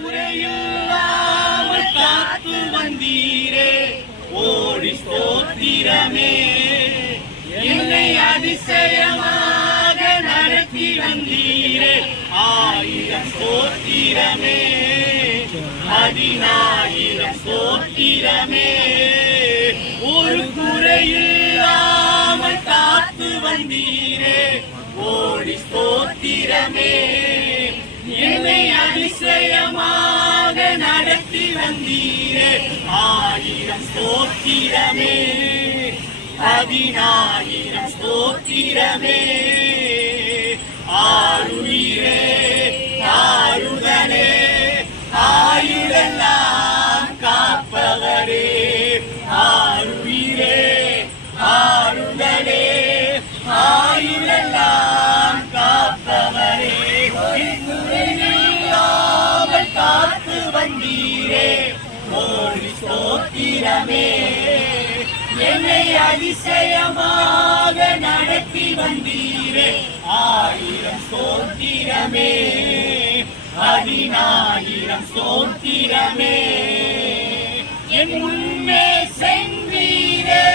குறையில்லாமல் காத்து வந்தீரே ஓடி ஸ்தோத்திரமே. என்னை அதிசயமாக நடத்தி வந்தீரே ஆயிரம் ஸ்தோத்திரமே. 10,000 ஸ்தோத்திரமே. ஒரு குறையில்லாமல் காத்து வந்தீரே ஓடி ஸ்தோத்திரமே. என்னை அதிசயமாக நடத்தி வந்தீரே ஆயிரம் ஸ்தோத்திரமே. 10,000 ஸ்தோத்திரமே. ஆருயிரே ஆறுதலே ஆயுளெல்லாம் காப்பவரே. ஆருயிரே ஆறுதலே ஆயுளெல்லாம் காப்பவரே. இல்லாமல் காத்து வந்தீரே ஓடி ஸ்தோத்திரமே. என்னை அதிசயமாக நடத்தி வந்தீரே ஆயிரம் ஸ்தோத்திரமே. 10,000 ஸ்தோத்திரமே. என் முன்னே சென்றீரே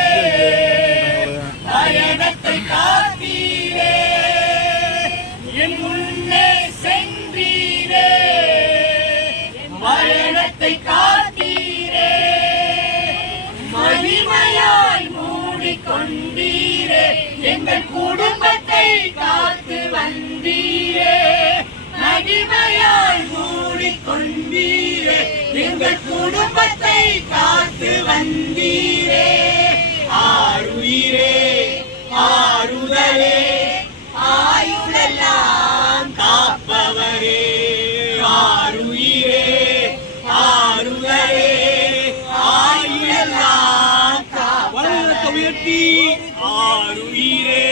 பயணத்தை காத்தீரே. என் முன்னே சென்றீரே பயணத்தை காத்தீரே. மகிமையாய் மூடிக்கொண்டீரே எங்கள் குடும்பத்தை காத்து வந்தீரே. மகிமையாய் மூடிக்கொண்டீரே எங்கள் குடும்பத்தை காத்து வந்தீரே. ஆருயிரே ஆறுதலே ஆயுளெல்லாம் காப்பவரே. ஆருயிரே ஆறுதலே ஆயுளெல்லாம் காப்பவரே. உயர்த்தி ஆருயிரே